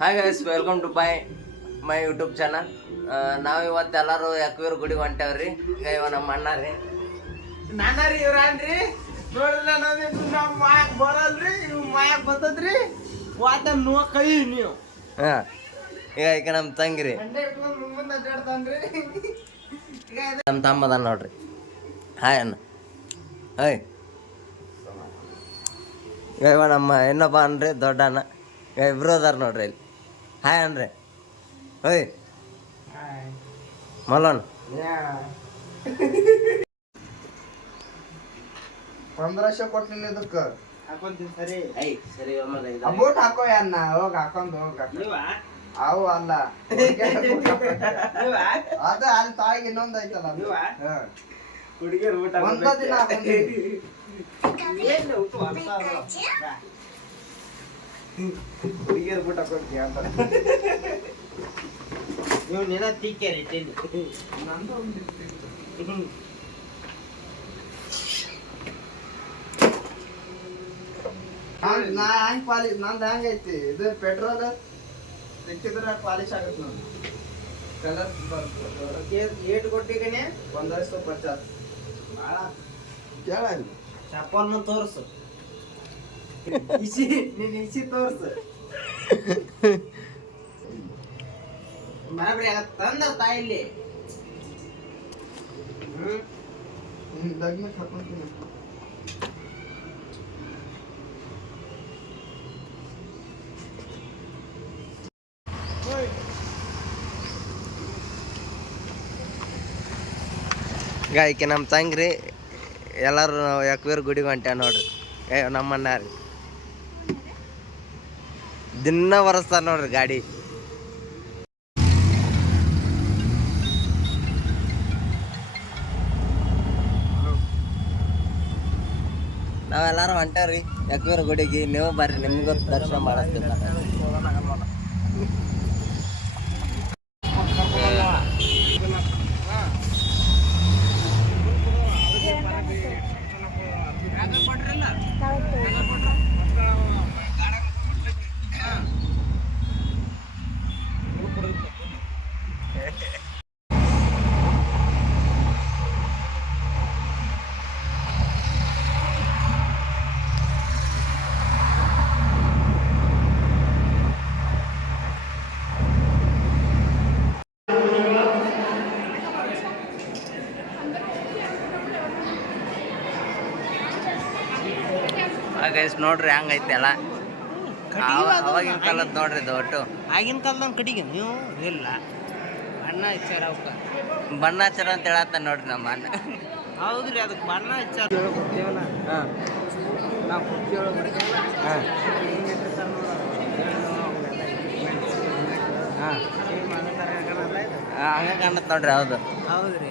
Hi guys, welcome to my YouTube channel. ನಾವು ಇವತ್ತೆಲ್ಲರೂ ಯಾಕವೀರ್ ಗುಡಿಗೆ ಹೊಂಟೇವ್ರಿ. ಈಗ ಇವ ನಮ್ಮ ಅಣ್ಣ ರೀ, ನಾನಾರಿ ಇವ್ರಾನ್ರಿ ನೋಡಿಲ್ಲ. ನಮ್ಮ ಮಾಯಕ್ ಬರಲ್ರಿ, ಇವ್ ಮಾಯಕ್ ಬರ್ತದ್ರಿ. ವಾತ ನೋ ಕೈ ನೀವು. ಹಾಂ, ಈಗ ನಮ್ಮ ತಂಗಿರಿ, ನಮ್ಮ ತಮ್ಮದ ನೋಡ್ರಿ. ಹಾಯ್ ಅಣ್ಣ. ಹಾಯ್. ಈಗ ಇವ ನಮ್ಮ ಇನ್ನೊಬ್ಬ ಅನ್ರಿ, ದೊಡ್ಡ ಅಣ್ಣ. ಈಗ ಇಬ್ರು ಅದಾರ ನೋಡ್ರಿ ಇಲ್ಲಿ. ಹಾಯ್ ಅನ್ರಿ. ಓಯ್ ಮಲ್ಲೋನ್. 1500 ಕೊಟ್ಟಿನಿ ಇದಕ್ಕೆ ಹಾಕೊಂತೀನಿ. ಸರಿ ಸರಿ ಅಮೌಂಟ್ ಹಾಕೋ ಅನ್ನ. ಹೋಗಿ ಹಾಕೊಂಡ್ ಹೋಗ. ಅವು ಅಲ್ಲ ಅದ ಅಲ್ಲಿ ತಾಯಿಗೆ ಇನ್ನೊಂದು ಐತಲ್ಲ ಹುಡುಗಿಯರು ಊಟ ಒಂದ ದಿನ ಹುಡುಗಿಯರು ಊಟ ಕೊಡ್ತೀಯ ಅಂತ ನೀವು ನೆನ ತೀಕೇರಿ ನಂದು ನಾ ಹೆಂಗ್ ಪಾಲಿಶ್ ನಂದು ಹೆಂಗೈತಿ ಇದು ಪೆಟ್ರೋಲ್ ಸಿಕ್ಕಿದ್ರೆ ಪಾಲಿಶ್ ಆಗತ್ತೆ ನೋಡಿ. ಕಲರ್ ಏಟ್ ಕೊಟ್ಟಿಗೇನೆ 150 ಭಾಳ ಕೇಳ ಚಪ್ಪಲ್ನ ತೋರ್ಸು. ಇಸಿ ತೋರ್ಸು. ಬರಬರಿ ಆಗತ್ತ ತಂದ ತಾಯಿಲಿ. ಲಗ್ನ ಹಾಕೊಂತೀನಿ. ಈಗ ಈಕೆ ನಮ್ಮ ತಂಗ್ರಿ, ಎಲ್ಲರೂ ನಾವು ಯಾಕವೀರ್ ಗುಡಿಗೆ ಹೊಂಟೇವ್ ನೋಡ್ರಿ. ನಮ್ಮ ಅಣ್ಣ ರೀ ದಿನ ಬರಸ್ತಾರ ನೋಡ್ರಿ ಗಾಡಿ. ನಾವೆಲ್ಲರೂ ಹೊಂಟೇವ್ರಿ ಯಾಕವೀರ್ ಗುಡಿಗೆ. ನೀವು ಬರ್ರಿ, ನಿಮ್ಗೂ ದರ್ಶನ ಮಾಡಿಸ್ತೀವಿ. ಗೈಸ್ ನೋಡ್ರಿ ಹಂಗೈತೆ ಎಲ್ಲ. ಅವಾಗಿನ ಕಾಲದ ನೋಡ್ರಿ ಇದು ಒಟ್ಟು. ಆಗಿನ ಕಾಲದ ಕಡಿಗೆ ನೀವು ಇಲ್ಲ ಬಣ್ಣ ಹಚ್ಚಾರ ಅವಕ್ಕ. ಬಣ್ಣ ಹಚ್ಚಾರ ಅಂತ ಹೇಳತ್ತ ನೋಡ್ರಿ ನಮ್ಮ ಅಣ್ಣ. ಹೌದ್ರಿ, ಅದಕ್ಕೆ ಬಣ್ಣ ಹಚ್ಚಾರ ಕೊಡ್ತೇವಲ್ಲ. ಹಾಂ, ನಾವು ಕುರ್ಚಿ ಒಳಗೆ ಬಿಡ್ತೇವಲ್ಲ. ಹಾಂ, ಹಾಂ ಹಂಗೆ ಕಾಣತ್ತೆ ನೋಡ್ರಿ. ಹೌದು ಹೌದ್ರಿ.